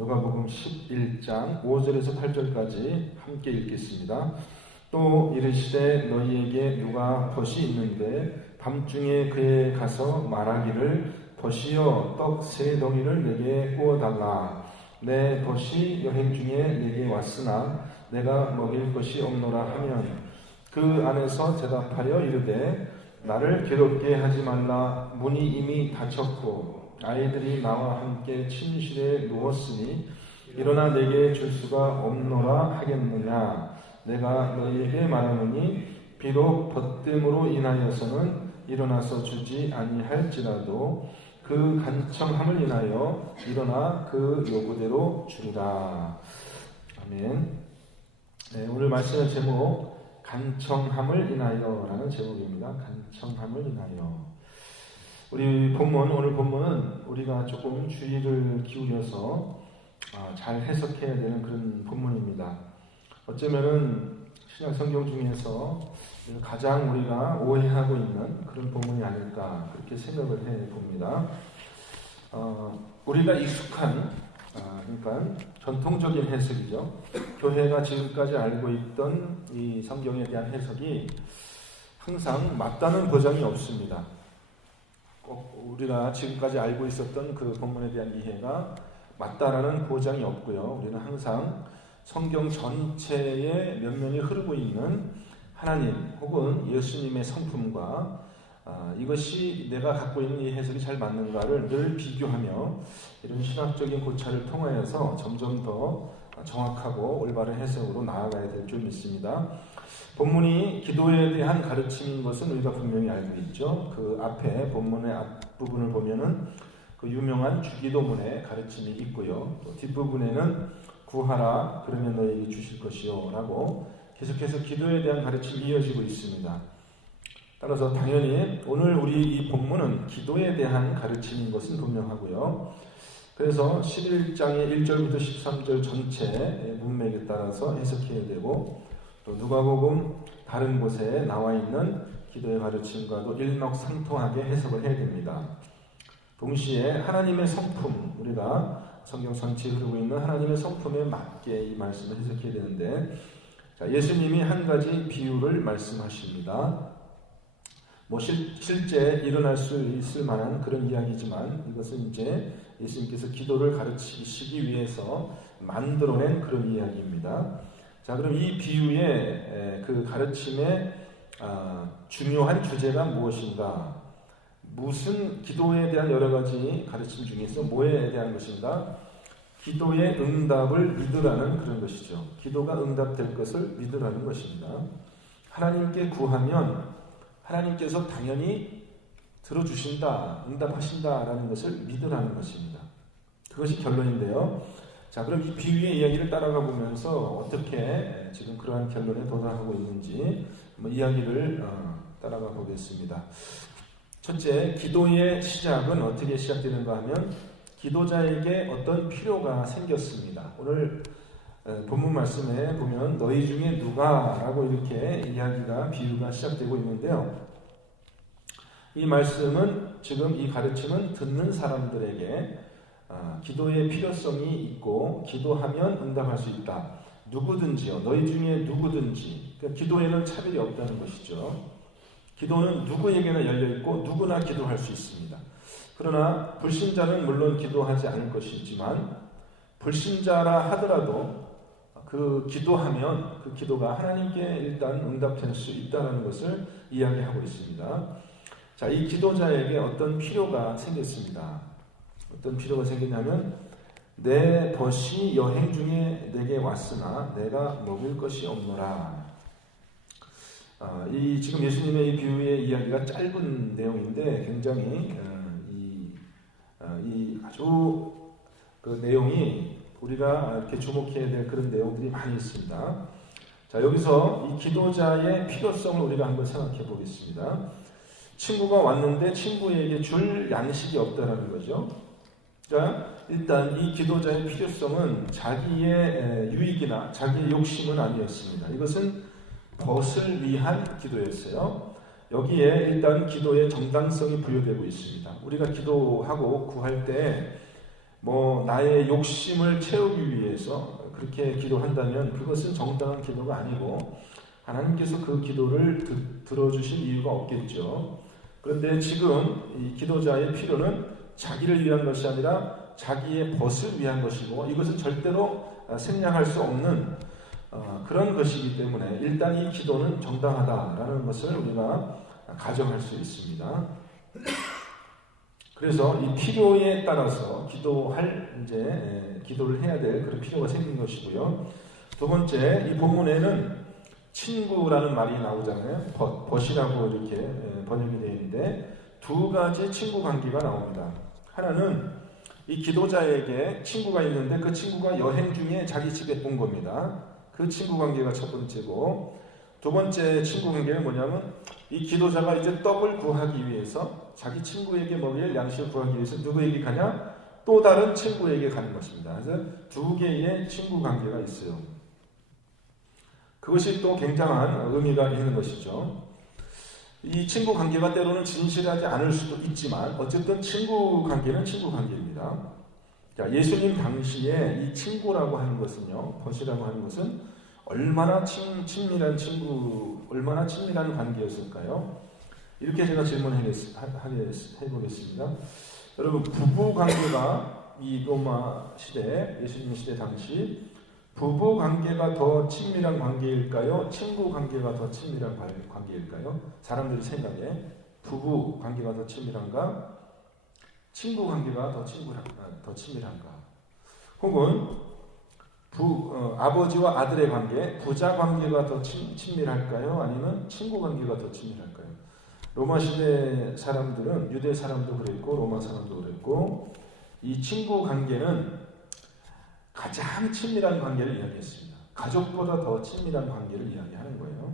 누가복음 11장 5절에서 8절까지 함께 읽겠습니다. 또 이르시되 너희에게 누가 벗이 있는데 밤중에 그에 가서 말하기를 벗이여 떡 세 덩이를 내게 구워달라. 내 벗이 여행 중에 내게 왔으나 내가 먹일 것이 없노라 하면 그 안에서 대답하여 이르되 나를 괴롭게 하지 말라. 문이 이미 닫혔고 아이들이 나와 함께 침실에 누웠으니 일어나 내게 줄 수가 없노라 하겠느냐. 내가 너희에게 말하노니 비록 벗됨으로 인하여서는 일어나서 주지 아니할지라도 그 간청함을 인하여 일어나 그 요구대로 주리라. 아멘. 네, 오늘 말씀의 제목 간청함을 인하여라는 제목입니다. 간청함을 인하여. 우리 오늘 본문은 우리가 조금 주의를 기울여서 잘 해석해야 되는 그런 본문입니다. 어쩌면은 신약 성경 중에서 가장 우리가 오해하고 있는 그런 본문이 아닐까 그렇게 생각을 해 봅니다. 우리가 익숙한 그러니까 전통적인 해석이죠. 교회가 지금까지 알고 있던 이 성경에 대한 해석이 항상 맞다는 보장이 없습니다. 꼭 우리가 지금까지 알고 있었던 그 본문에 대한 이해가 맞다라는 보장이 없고요. 우리는 항상 성경 전체에 면면이 흐르고 있는 하나님 혹은 예수님의 성품과 이것이 내가 갖고 있는 이 해석이 잘 맞는가를 늘 비교하며 이런 신학적인 고찰을 통하여서 점점 더 정확하고 올바른 해석으로 나아가야 될 줄 믿습니다. 본문이 기도에 대한 가르침인 것은 우리가 분명히 알고 있죠. 그 앞에 본문의 앞부분을 보면은 그 유명한 주기도문의 가르침이 있고요. 또 뒷부분에는 구하라 그러면 너에게 주실 것이요 라고 계속해서 기도에 대한 가르침이 이어지고 있습니다. 따라서 당연히 오늘 우리 이 본문은 기도에 대한 가르침인 것은 분명하고요. 그래서 11장의 1절부터 13절 전체의 문맥에 따라서 해석해야 되고 또 누가복음 다른 곳에 나와 있는 기도의 가르침과도 일맥상통하게 해석을 해야 됩니다. 동시에 하나님의 성품, 우리가 성경 전체에 흐르고 있는 하나님의 성품에 맞게 이 말씀을 해석해야 되는데 예수님이 한 가지 비유를 말씀하십니다. 실제 일어날 수 있을 만한 그런 이야기지만 이것은 이제 예수님께서 기도를 가르치시기 위해서 만들어낸 그런 이야기입니다. 자, 그럼 이 비유의 그 가르침의 중요한 주제가 무엇인가? 무슨 기도에 대한 여러 가지 가르침 중에서 뭐에 대한 것인가? 기도의 응답을 믿으라는 그런 것이죠. 기도가 응답될 것을 믿으라는 것입니다. 하나님께 구하면 하나님께서 당연히 들어주신다, 응답하신다라는 것을 믿으라는 것입니다. 그것이 결론인데요. 자, 그럼 이 비유의 이야기를 따라가 보면서 어떻게 지금 그러한 결론에 도달하고 있는지 이야기를 따라가 보겠습니다. 첫째, 기도의 시작은 어떻게 시작되는가 하면 기도자에게 어떤 필요가 생겼습니다. 오늘 본문 말씀에 보면 너희 중에 누가 라고 이렇게 이야기가 비유가 시작되고 있는데요. 이 말씀은 지금 이 가르침은 듣는 사람들에게 기도의 필요성이 있고 기도하면 응답할 수 있다. 누구든지요. 너희 중에 누구든지. 그러니까 기도에는 차별이 없다는 것이죠. 기도는 누구에게나 열려있고 누구나 기도할 수 있습니다. 그러나 불신자는 물론 기도하지 않을 것이지만 불신자라 하더라도 그 기도하면 그 기도가 하나님께 일단 응답될 수 있다는 것을 이야기하고 있습니다. 자, 이 기도자에게 어떤 필요가 생겼습니다. 어떤 필요가 생기냐면 내 벗이 여행 중에 내게 왔으나 내가 먹을 것이 없노라. 지금 예수님의 이 비유의 이야기가 짧은 내용인데 굉장히 아주 그 내용이 우리가 이렇게 주목해야 될 그런 내용들이 많이 있습니다. 자, 여기서 이 기도자의 필요성을 우리가 한번 생각해 보겠습니다. 친구가 왔는데 친구에게 줄 양식이 없다라는 거죠. 자, 일단 이 기도자의 필요성은 자기의 유익이나 자기의 욕심은 아니었습니다. 이것은 벗을 위한 기도였어요. 여기에 일단 기도의 정당성이 부여되고 있습니다. 우리가 기도하고 구할 때 뭐 나의 욕심을 채우기 위해서 그렇게 기도한다면 그것은 정당한 기도가 아니고 하나님께서 그 기도를 들어주실 이유가 없겠죠. 그런데 지금 이 기도자의 필요는 자기를 위한 것이 아니라 자기의 벗을 위한 것이고 이것은 절대로 생략할 수 없는 그런 것이기 때문에 일단 이 기도는 정당하다라는 것을 우리가 가정할 수 있습니다. 그래서 이 필요에 따라서 기도를 해야 될 그런 필요가 생긴 것이고요. 두 번째, 이 본문에는 친구라는 말이 나오잖아요. 벗이라고 이렇게 번역이 되어 있는데 두 가지 친구 관계가 나옵니다. 하나는 이 기도자에게 친구가 있는데 그 친구가 여행 중에 자기 집에 온 겁니다. 그 친구 관계가 첫 번째고, 두 번째 친구 관계는 뭐냐면 이 기도자가 이제 떡을 구하기 위해서 자기 친구에게 먹일 양식을 구하기 위해서 누구에게 가냐? 또 다른 친구에게 가는 것입니다. 그래서 두 개의 친구 관계가 있어요. 그것이 또 굉장한 의미가 있는 것이죠. 이 친구 관계가 때로는 진실하지 않을 수도 있지만 어쨌든 친구 관계는 친구 관계입니다. 자, 예수님 당시에 이 친구라고 하는 것은요, 벗이라고 하는 것은 얼마나 친밀한 친구, 얼마나 친밀한 관계였을까요? 이렇게 제가 질문해보겠습니다. 여러분, 부부 관계가 이 로마 시대, 예수님 시대 당시 부부 관계가 더 친밀한 관계일까요? 친구 관계가 더 친밀한 관계일까요? 사람들이 생각에 부부 관계가 더 친밀한가? 친구 관계가 더 친밀한가? 혹은 아버지와 아들의 관계, 부자 관계가 더 친밀할까요? 아니면 친구 관계가 더 친밀할까요? 로마 시대 사람들은, 유대 사람도 그랬고 로마 사람도 그랬고, 이 친구 관계는 가장 친밀한 관계를 이야기했습니다. 가족보다 더 친밀한 관계를 이야기하는 거예요.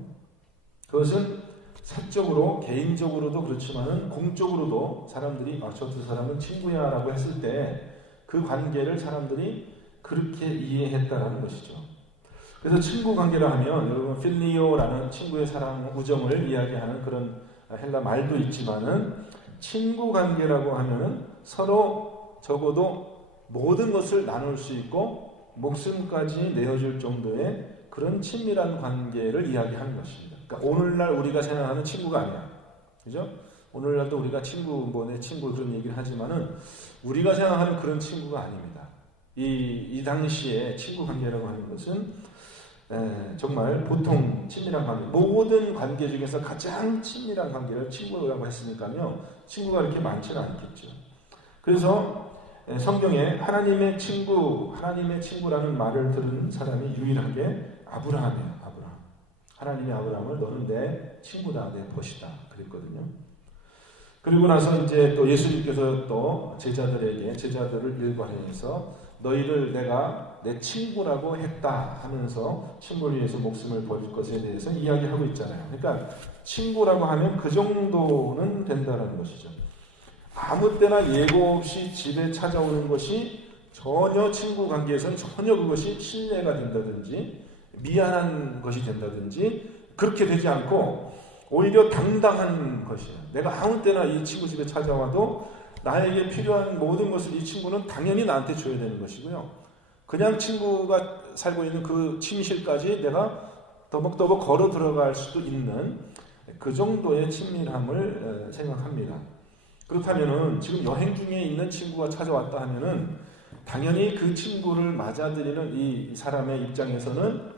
그것은 사적으로, 개인적으로도 그렇지만은 공적으로도 사람들이 저 두 사람은 친구야 라고 했을 때 그 관계를 사람들이 그렇게 이해했다라는 것이죠. 그래서 친구 관계라 하면 여러분 필리오라는 친구의 사랑, 우정을 이야기하는 그런 헬라 말도 있지만은 친구 관계라고 하면은 서로 적어도 모든 것을 나눌 수 있고 목숨까지 내어줄 정도의 그런 친밀한 관계를 이야기하는 것입니다. 그러니까 오늘날 우리가 생각하는 친구가 아니야. 그죠? 오늘날도 우리가 친구, 내 친구 그런 얘기를 하지만은 우리가 생각하는 그런 친구가 아닙니다. 이 당시에 친구 관계라고 하는 것은 정말 보통 친밀한 관계, 모든 관계 중에서 가장 친밀한 관계를 친구라고 했으니까요. 친구가 이렇게 많지는 않겠죠. 그래서 성경에 하나님의 친구라는 말을 들은 사람이 유일하게 아브라함이에요. 하나님이 아브라함을 너는 내 친구다, 내 벗이다 그랬거든요. 그리고 나서 이제 또 예수님께서 또 제자들을 일관해서 너희를 내가 내 친구라고 했다 하면서 친구를 위해서 목숨을 버릴 것에 대해서 이야기하고 있잖아요. 그러니까 친구라고 하면 그 정도는 된다는 것이죠. 아무 때나 예고 없이 집에 찾아오는 것이 전혀 친구 관계에서는 전혀 그것이 신뢰가 된다든지 미안한 것이 된다든지 그렇게 되지 않고 오히려 당당한 것이에요. 내가 아무 때나 이 친구 집에 찾아와도 나에게 필요한 모든 것을 이 친구는 당연히 나한테 줘야 되는 것이고요. 그냥 친구가 살고 있는 그 침실까지 내가 더벅더벅 걸어 들어갈 수도 있는 그 정도의 친밀함을 생각합니다. 그렇다면은 지금 여행 중에 있는 친구가 찾아왔다 하면은 당연히 그 친구를 맞아들이는 이 사람의 입장에서는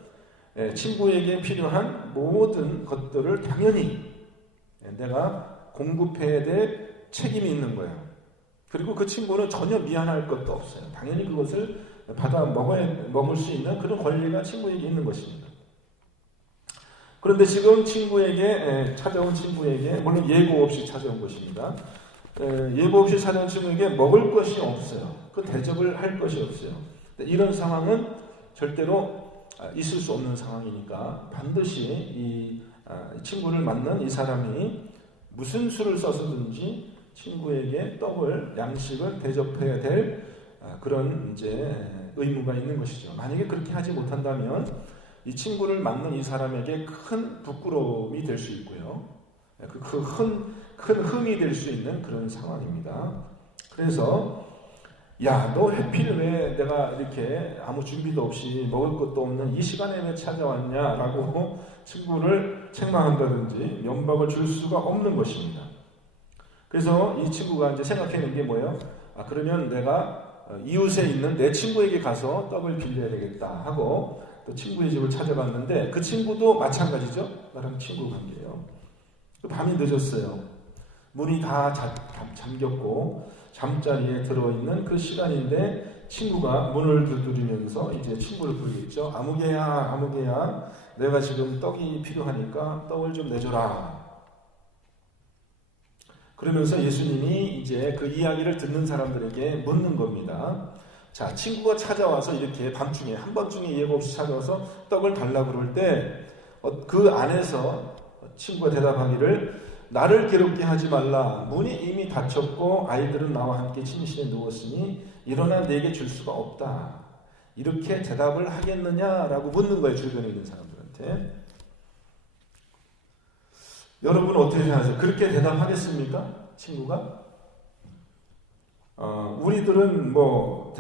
친구에게 필요한 모든 것들을 당연히 내가 공급해야 될 책임이 있는 거예요. 그리고 그 친구는 전혀 미안할 것도 없어요. 당연히 그것을 받아 먹을 수 있는 그런 권리가 친구에게 있는 것입니다. 그런데 지금 찾아온 친구에게 물론 예고 없이 찾아온 것입니다. 예고 없이 찾아온 친구에게 먹을 것이 없어요. 그 대접을 할 것이 없어요. 이런 상황은 절대로 있을 수 없는 상황이니까 반드시 이 친구를 만난 이 사람이 무슨 수를 써서든지 친구에게 양식을 대접해야 될 그런 이제 의무가 있는 것이죠. 만약에 그렇게 하지 못한다면 이 친구를 만난 이 사람에게 큰 부끄러움이 될 수 있고요. 큰 흠이 될 수 있는 그런 상황입니다. 그래서 야, 너 하필 왜 내가 이렇게 아무 준비도 없이 먹을 것도 없는 이 시간에 왜 찾아왔냐라고 친구를 책망한다든지 면박을 줄 수가 없는 것입니다. 그래서 이 친구가 이제 생각하는 게 뭐예요? 그러면 내가 이웃에 있는 내 친구에게 가서 떡을 빌려야 되겠다 하고 또 친구의 집을 찾아갔는데 그 친구도 마찬가지죠. 나랑 친구 관계예요. 밤이 늦었어요. 문이 다 잠겼고 잠자리에 들어있는 그 시간인데 친구가 문을 두드리면서 이제 친구를 부르겠죠. 아무개야, 아무개야, 내가 지금 떡이 필요하니까 떡을 좀 내줘라. 그러면서 예수님이 이제 그 이야기를 듣는 사람들에게 묻는 겁니다. 자, 친구가 찾아와서 이렇게 밤중에, 한밤중에 예고 없이 찾아와서 떡을 달라고 그럴 때 그 안에서 친구가 대답하기를 나를 괴롭게 하지 말라. 문이 이미 닫혔고 아이들은 나와 함께 침실에 누웠으니 일어나 내게 줄 수가 없다. 이렇게 대답을 하겠느냐라고 묻는 거예요. 주변에 있는 사람들한테. 여러분 어떻게 생각하세요? 그렇게 대답하겠습니까? 친구가? 우리들은 뭐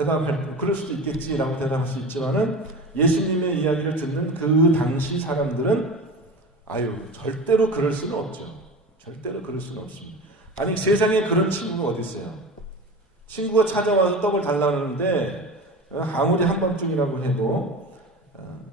그럴 수도 있겠지라고 대답할 수 있지만은 예수님의 이야기를 듣는 그 당시 사람들은 절대로 그럴 수는 없죠. 절대로 그럴 수는 없습니다. 아니 세상에 그런 친구가 어디 있어요? 친구가 찾아와서 떡을 달라는데 아무리 한밤중이라고 해도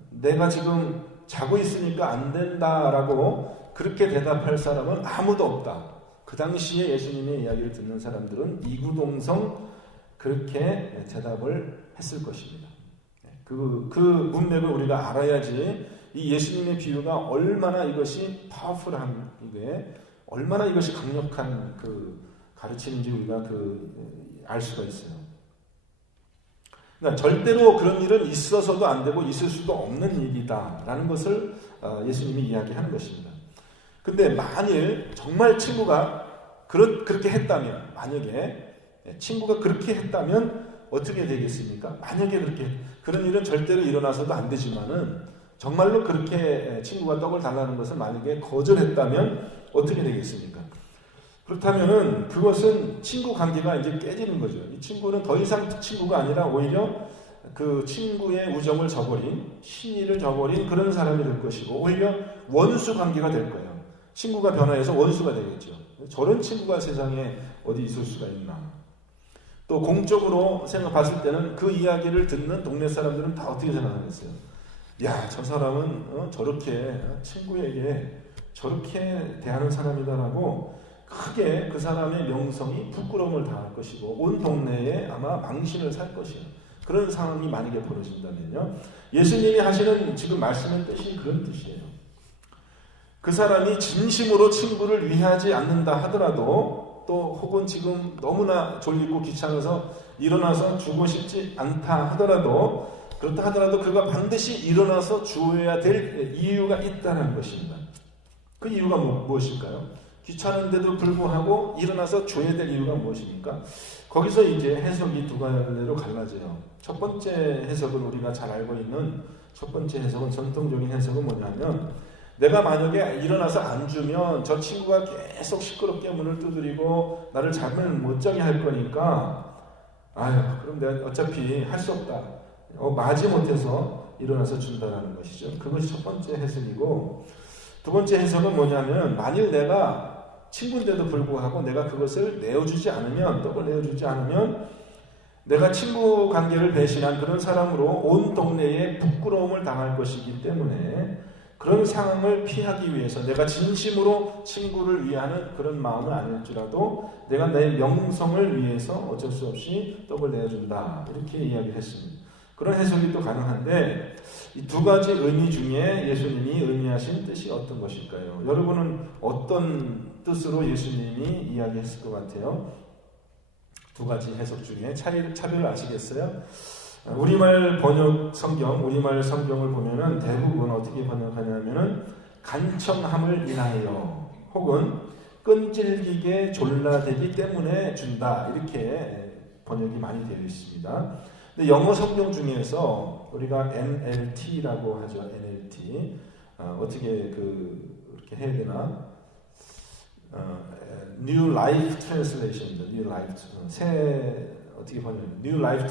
내가 지금 자고 있으니까 안 된다라고 그렇게 대답할 사람은 아무도 없다. 그 당시에 예수님의 이야기를 듣는 사람들은 이구동성 그렇게 대답을 했을 것입니다. 그 문맥을 우리가 알아야지 이 예수님의 비유가 얼마나 이것이 파워풀한 이게 얼마나 이것이 강력한 그 가르침인지 우리가 알 수가 있어요. 그러니까 절대로 그런 일은 있어서도 안 되고 있을 수도 없는 일이다라는 것을 예수님이 이야기하는 것입니다. 근데 만일 정말 친구가 그렇게 했다면, 만약에 친구가 그렇게 했다면 어떻게 되겠습니까? 만약에 그런 일은 절대로 일어나서도 안 되지만은 정말로 그렇게 친구가 떡을 달라는 것을 만약에 거절했다면 어떻게 되겠습니까? 그렇다면은 그것은 친구 관계가 이제 깨지는 거죠. 이 친구는 더 이상 친구가 아니라 오히려 그 친구의 우정을 저버린, 신의를 저버린 그런 사람이 될 것이고 오히려 원수 관계가 될 거예요. 친구가 변화해서 원수가 되겠죠. 저런 친구가 세상에 어디 있을 수가 있나. 또 공적으로 봤을 때는 그 이야기를 듣는 동네 사람들은 다 어떻게 생각하겠어요? 야, 저 사람은 저렇게 친구에게 저렇게 대하는 사람이다라고 크게 그 사람의 명성이 부끄러움을 당할 것이고 온 동네에 아마 망신을 살 것이에요. 그런 상황이 만약에 벌어진다면요. 예수님이 하시는 지금 말씀의 뜻이 그런 뜻이에요. 그 사람이 진심으로 친구를 위하지 않는다 하더라도 또 혹은 지금 너무나 졸리고 귀찮아서 일어나서 주고 싶지 않다 하더라도 그렇다 하더라도 그가 반드시 일어나서 주어야 될 이유가 있다는 것입니다. 그 이유가 무엇일까요? 귀찮은데도 불구하고 일어나서 줘야 될 이유가 무엇입니까? 거기서 이제 해석이 두 가지로 갈라져요. 첫 번째 해석은 우리가 잘 알고 있는 첫 번째 해석은 전통적인 해석은 뭐냐면 내가 만약에 일어나서 안 주면 저 친구가 계속 시끄럽게 문을 두드리고 나를 잠을 못 자게 할 거니까 그럼 내가 어차피 할 수 없다. 마지못해서 일어나서 준다라는 것이죠. 그것이 첫 번째 해석이고 두 번째 해석은 뭐냐면 만일 내가 친구인데도 불구하고 내가 그것을 내어주지 않으면 떡을 내어주지 않으면 내가 친구 관계를 배신한 그런 사람으로 온 동네에 부끄러움을 당할 것이기 때문에 그런 상황을 피하기 위해서 내가 진심으로 친구를 위하는 그런 마음은 아닐지라도 내가 내 명성을 위해서 어쩔 수 없이 떡을 내어준다 이렇게 이야기를 했습니다. 그런 해석이 또 가능한데 이 두 가지 의미 중에 예수님이 의미하신 뜻이 어떤 것일까요? 여러분은 어떤 뜻으로 예수님이 이야기했을 것 같아요? 두 가지 해석 중에 차별을 아시겠어요? 우리말 성경을 보면은 대부분 어떻게 번역하냐면은 간청함을 인하여 혹은 끈질기게 졸라대기 때문에 준다 이렇게 번역이 많이 되어 있습니다. 근데 영어 성경 중에서 우리가 NLT라고 하죠. NLT 어떻게 그렇게 해야 되나? New Life Translation입니다. New Life 새 어떻게 번역해요? New Life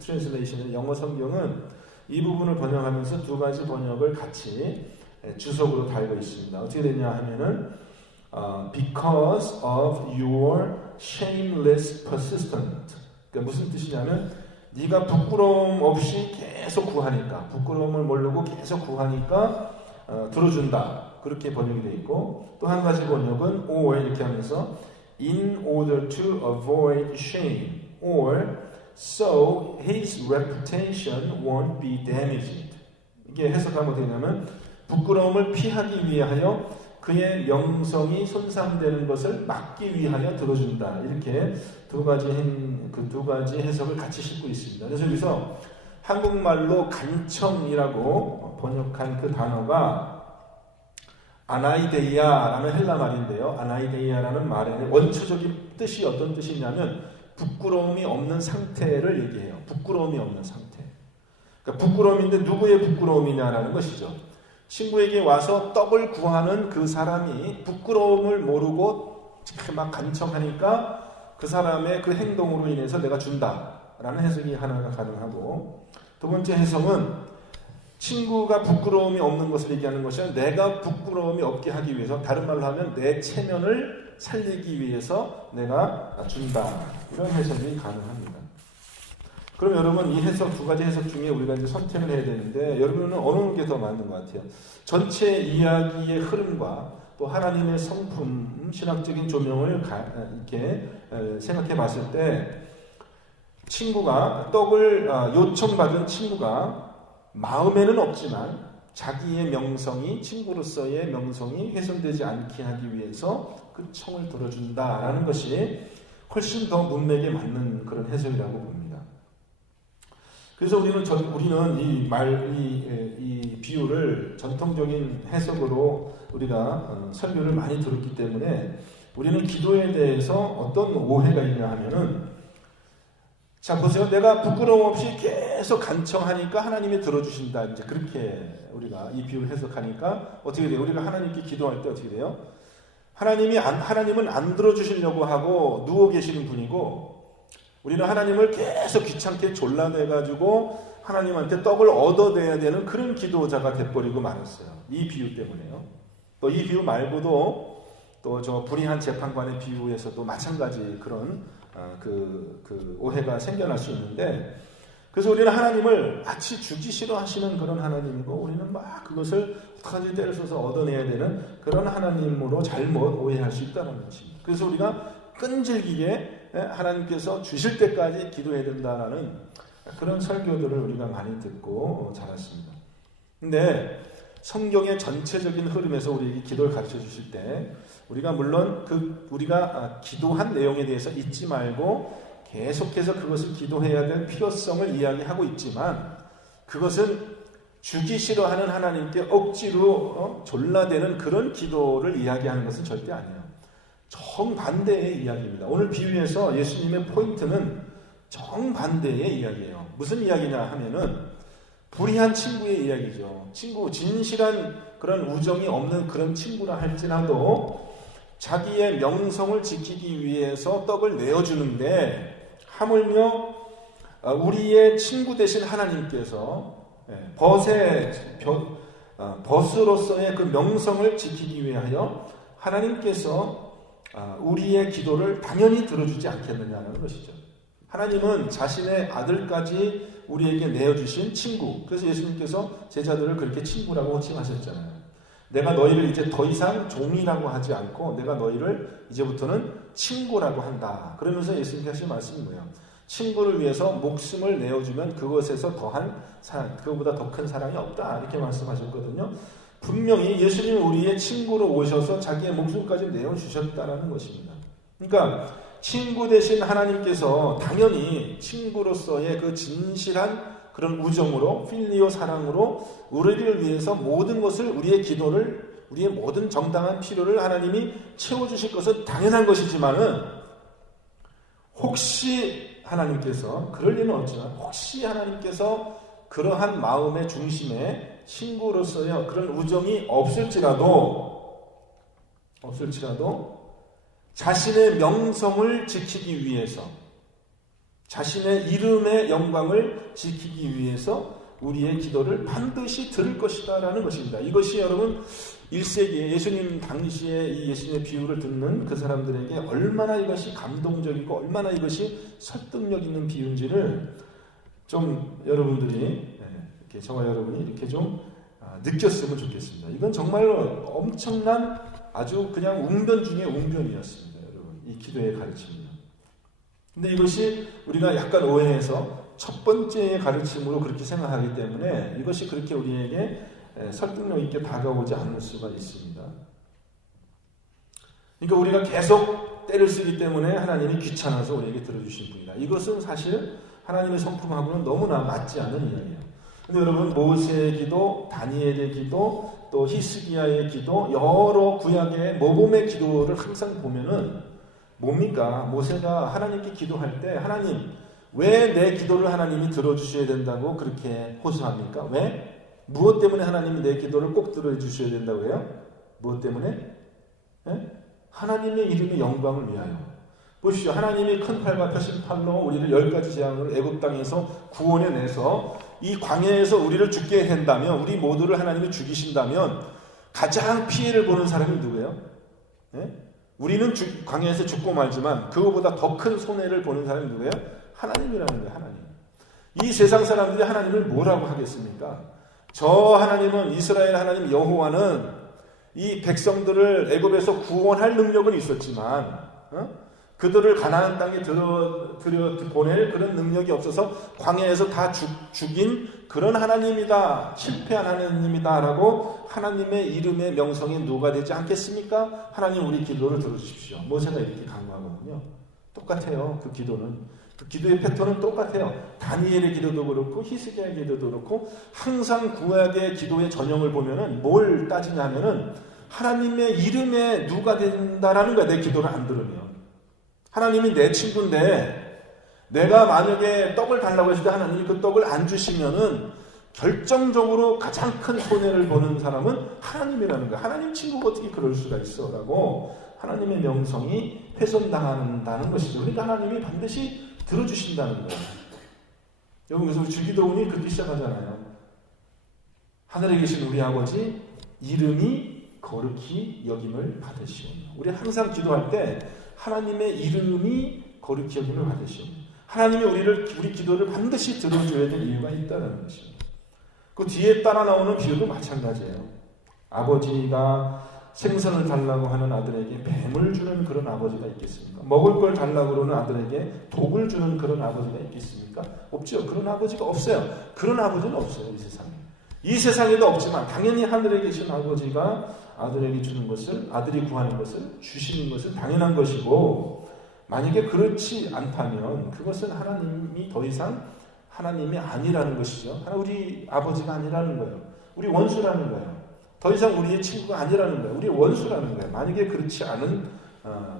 Translation 영어 성경은 이 부분을 번역하면서 두 가지 번역을 같이 주석으로 달고 있습니다. 어떻게 되냐 하면은 because of your shameless persistent. 그러니까 무슨 뜻이냐면 네가 부끄러움 없이 계속 구하니까, 부끄러움을 모르고 계속 구하니까 들어준다. 그렇게 번역이 되어 있고, 또 한 가지 번역은 or 이렇게 하면서 in order to avoid shame or so his reputation won't be damaged. 이게 해석하면 어떻게 되냐면 부끄러움을 피하기 위하여 그의 명성이 손상되는 것을 막기 위하여 들어준다. 이렇게 두 가지 해석을 같이 싣고 있습니다. 그래서 여기서 한국말로 간청이라고 번역한 그 단어가 아나이데이아라는 헬라 말인데요. 아나이데이아라는 말의 원초적인 뜻이 어떤 뜻이냐면 부끄러움이 없는 상태를 얘기해요. 부끄러움이 없는 상태. 그러니까 부끄러움인데 누구의 부끄러움이냐라는 것이죠. 친구에게 와서 떡을 구하는 그 사람이 부끄러움을 모르고 막 간청하니까 그 사람의 그 행동으로 인해서 내가 준다라는 해석이 하나가 가능하고, 두 번째 해석은 친구가 부끄러움이 없는 것을 얘기하는 것이 아니라 내가 부끄러움이 없게 하기 위해서, 다른 말로 하면 내 체면을 살리기 위해서 내가 준다. 이런 해석이 가능합니다. 그럼 여러분 이 해석, 두 가지 해석 중에 우리가 이제 선택을 해야 되는데 여러분은 어느 게 더 맞는 것 같아요? 전체 이야기의 흐름과 또 하나님의 성품, 신학적인 조명을 이렇게 생각해 봤을 때 친구가 떡을 요청받은 친구가 마음에는 없지만 자기의 명성이, 친구로서의 명성이 훼손되지 않게 하기 위해서 그 청을 들어준다라는 것이 훨씬 더 문맥에 맞는 그런 해석이라고 봅니다. 그래서 우리는 이 비유를 전통적인 해석으로 우리가 설교를 많이 들었기 때문에 우리는 기도에 대해서 어떤 오해가 있냐 하면은, 자 보세요. 내가 부끄러움 없이 계속 간청하니까 하나님이 들어주신다. 이제 그렇게 우리가 이 비유를 해석하니까 어떻게 돼요? 우리가 하나님께 기도할 때 어떻게 돼요? 하나님은 안 들어주시려고 하고 누워 계시는 분이고, 우리는 하나님을 계속 귀찮게 졸라내가지고 하나님한테 떡을 얻어내야 되는 그런 기도자가 돼버리고 말았어요. 이 비유 때문에요. 또 이 비유 말고도 또 저 불의한 재판관의 비유에서도 마찬가지 그런 오해가 생겨날 수 있는데, 그래서 우리는 하나님을 마치 주기 싫어하시는 그런 하나님이고, 우리는 막 그것을 어떻게든지 때를 써서 얻어내야 되는 그런 하나님으로 잘못 오해할 수 있다는 것입니다. 그래서 우리가 끈질기게 하나님께서 주실 때까지 기도해야 된다는 그런 설교들을 우리가 많이 듣고 자랐습니다. 근데 성경의 전체적인 흐름에서 우리에게 기도를 가르쳐 주실 때 우리가 물론 우리가 기도한 내용에 대해서 잊지 말고 계속해서 그것을 기도해야 될 필요성을 이야기하고 있지만, 그것은 주기 싫어하는 하나님께 억지로 졸라대는 그런 기도를 이야기하는 것은 절대 아니에요. 정반대의 이야기입니다. 오늘 비유에서 예수님의 포인트는 정반대의 이야기예요. 무슨 이야기냐 하면은 불의한 친구의 이야기죠. 진실한 그런 우정이 없는 그런 친구라 할지라도 자기의 명성을 지키기 위해서 떡을 내어주는데, 하물며 우리의 친구 되신 하나님께서 벗으로서의 그 명성을 지키기 위하여 하나님께서 우리의 기도를 당연히 들어주지 않겠느냐는 것이죠. 하나님은 자신의 아들까지 우리에게 내어주신 친구, 그래서 예수님께서 제자들을 그렇게 친구라고 호칭하셨잖아요. 내가 너희를 이제 더 이상 종이라고 하지 않고 내가 너희를 이제부터는 친구라고 한다. 그러면서 예수님께서 하신 말씀이 뭐예요? 친구를 위해서 목숨을 내어주면 그것에서 더한 사랑, 그거보다 더 큰 사랑이 없다. 이렇게 말씀하셨거든요. 분명히 예수님은 우리의 친구로 오셔서 자기의 목숨까지 내어주셨다는 것입니다. 그러니까 친구 되신 하나님께서 당연히 친구로서의 그 진실한 그런 우정으로, 필리오 사랑으로 우리를 위해서 모든 것을, 우리의 기도를, 우리의 모든 정당한 필요를 하나님이 채워주실 것은 당연한 것이지만은, 혹시 하나님께서, 그럴 리는 없지만 혹시 하나님께서 그러한 마음의 중심에 친구로서의 그런 우정이 없을지라도 자신의 명성을 지키기 위해서, 자신의 이름의 영광을 지키기 위해서 우리의 기도를 반드시 들을 것이다 라는 것입니다. 이것이 여러분 1세기 예수님 당시에 이 예수님의 비유를 듣는 그 사람들에게 얼마나 이것이 감동적이고 얼마나 이것이 설득력 있는 비유인지를 좀 여러분들이 이렇게 저와 여러분이 이렇게 좀 느꼈으면 좋겠습니다. 이건 정말로 엄청난 아주 그냥 웅변 중에 웅변이었습니다. 여러분 이 기도의 가르침입니다. 근데 이것이 우리가 약간 오해해서 첫 번째의 가르침으로 그렇게 생각하기 때문에 이것이 그렇게 우리에게 설득력 있게 다가오지 않을 수가 있습니다. 그러니까 우리가 계속 때를 쓰기 때문에 하나님이 귀찮아서 우리에게 들어주신 분이다. 이것은 사실 하나님의 성품하고는 너무나 맞지 않는 이야기예요. 근데 여러분 모세의 기도, 다니엘의 기도, 또 히스기야의 기도, 여러 구약의 모범의 기도를 항상 보면은 뭡니까? 모세가 하나님께 기도할 때 하나님 왜 내 기도를 하나님이 들어주셔야 된다고 그렇게 호소합니까? 왜? 무엇 때문에 하나님이 내 기도를 꼭 들어주셔야 된다고 해요? 무엇 때문에? 하나님의 이름의 영광을 위하여. 보십시오. 하나님이 큰 팔과 펴신 팔로 우리를 10가지 재앙을 애굽 땅에서 구원해 내서 이 광야에서 우리를 죽게 한다면, 우리 모두를 하나님이 죽이신다면 가장 피해를 보는 사람이 누구예요? 우리는 광야에서 죽고 말지만 그거보다 더 큰 손해를 보는 사람이 누구예요? 하나님이라는 거예요. 하나님. 이 세상 사람들이 하나님을 뭐라고 하겠습니까? 저 하나님은, 이스라엘 하나님 여호와는 이 백성들을 애굽에서 구원할 능력은 있었지만 그들을 가나안 땅에 보낼 그런 능력이 없어서 광야에서 다 죽인 그런 하나님이다, 실패한 하나님이다 라고 하나님의 이름의 명성이 누가 되지 않겠습니까? 하나님 우리 기도를 들어주십시오. 모세가 이렇게 강구하거든요. 똑같아요. 그 기도는. 그 기도의 패턴은 똑같아요. 다니엘의 기도도 그렇고 히스기야의 기도도 그렇고 항상 구약의 기도의 전형을 보면은 뭘 따지냐 하면은 하나님의 이름에 누가 된다라는 거야. 내 기도를 안 들으면. 하나님이 내 친구인데 내가 만약에 떡을 달라고 했을 때 하나님이 그 떡을 안 주시면은 결정적으로 가장 큰 손해를 보는 사람은 하나님이라는 거야. 하나님 친구가 어떻게 그럴 수가 있어? 라고 하나님의 명성이 훼손당한다는 것이죠. 그러니까 하나님이 반드시 들어주신다는 거예요. 여러분, 그래서 우리 주기도문이 그렇게 시작하잖아요. 하늘에 계신 우리 아버지 이름이 거룩히 여김을 받으시오며. 우리 항상 기도할 때 하나님의 이름이 거룩히 여김을 받으시오며. 하나님이 우리 기도를 반드시 들어줘야 될 이유가 있다는 것입니다. 그 뒤에 따라 나오는 비유도 마찬가지예요. 아버지가 생선을 달라고 하는 아들에게 뱀을 주는 그런 아버지가 있겠습니까? 먹을 걸 달라고 그러는 아들에게 독을 주는 그런 아버지가 있겠습니까? 없죠. 그런 아버지가 없어요. 그런 아버지는 없어요. 이 세상에. 이 세상에도 없지만 당연히 하늘에 계신 아버지가 아들에게 주는 것을, 아들이 구하는 것을 주시는 것은 당연한 것이고, 만약에 그렇지 않다면 그것은 하나님이 더 이상 하나님이 아니라는 것이죠. 우리 아버지가 아니라는 거예요. 우리 원수라는 거예요. 더 이상 우리의 친구가 아니라는 거예요. 우리의 원수라는 거예요. 만약에 그렇지 않은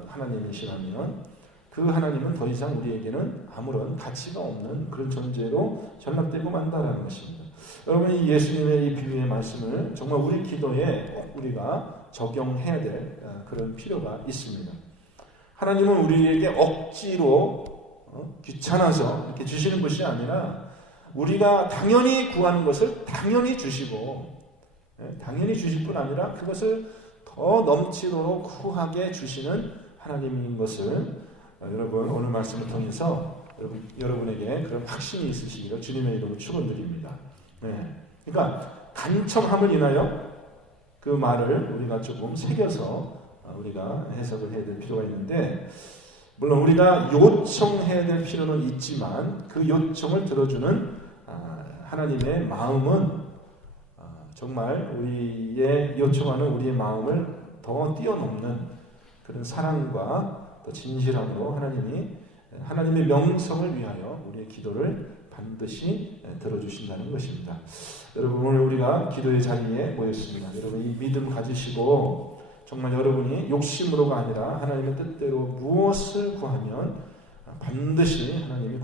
하나님이시라면 그 하나님은 더 이상 우리에게는 아무런 가치가 없는 그런 존재로 전락되고 만다라는 것입니다. 여러분, 이 예수님의 이 비유의 말씀을 정말 우리 기도에 꼭 우리가 적용해야 될 그런 필요가 있습니다. 하나님은 우리에게 억지로 귀찮아서 이렇게 주시는 것이 아니라 우리가 당연히 구하는 것을 당연히 주시고, 당연히 주실 뿐 아니라 그것을 더 넘치도록 후하게 주시는 하나님인 것을 여러분 오늘 말씀을 통해서 여러분에게 그런 확신이 있으시기를 주님의 이름으로 축원드립니다. 그러니까 간청함을 인하여 그 말을 우리가 조금 새겨서 우리가 해석을 해야 될 필요가 있는데, 물론 우리가 요청해야 될 필요는 있지만 그 요청을 들어주는 하나님의 마음은 정말 우리의 요청하는 우리의 마음을 더 뛰어넘는 그런 사랑과 또 진실함으로 하나님의 명성을 위하여 우리의 기도를 반드시 들어주신다는 것입니다. 여러분, 오늘 우리가 기도의 자리에 모였습니다. 여러분, 이 믿음 가지시고 정말 여러분이 욕심으로가 아니라 하나님의 뜻대로 무엇을 구하면 반드시 하나님이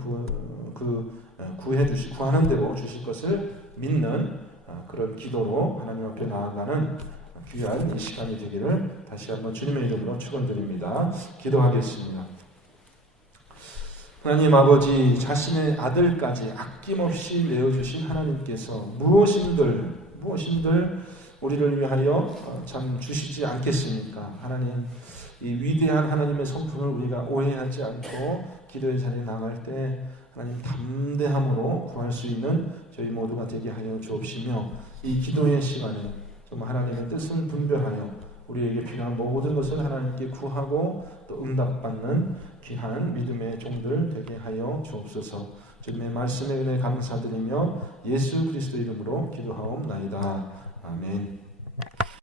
구하는 대로 주실 것을 믿는 그런 기도로 하나님 앞에 나아가는 귀한 이 시간이 되기를 다시 한번 주님의 이름으로 축원드립니다. 기도하겠습니다. 하나님 아버지, 자신의 아들까지 아낌없이 내어주신 하나님께서 무엇인들 우리를 위하여 참 주시지 않겠습니까? 하나님, 이 위대한 하나님의 성품을 우리가 오해하지 않고 기도의 자리에 나갈 때 하나님 담대함으로 구할 수 있는 저희 모두가 되게 하여 주옵시며, 이 기도의 시간에 정말 하나님의 뜻을 분별하여 우리에게 필요한 모든 것을 하나님께 구하고 또 응답받는 귀한 믿음의 종들 되게 하여 주옵소서. 주님의 말씀에 은혜 감사드리며 예수 그리스도 이름으로 기도하옵나이다. 아멘.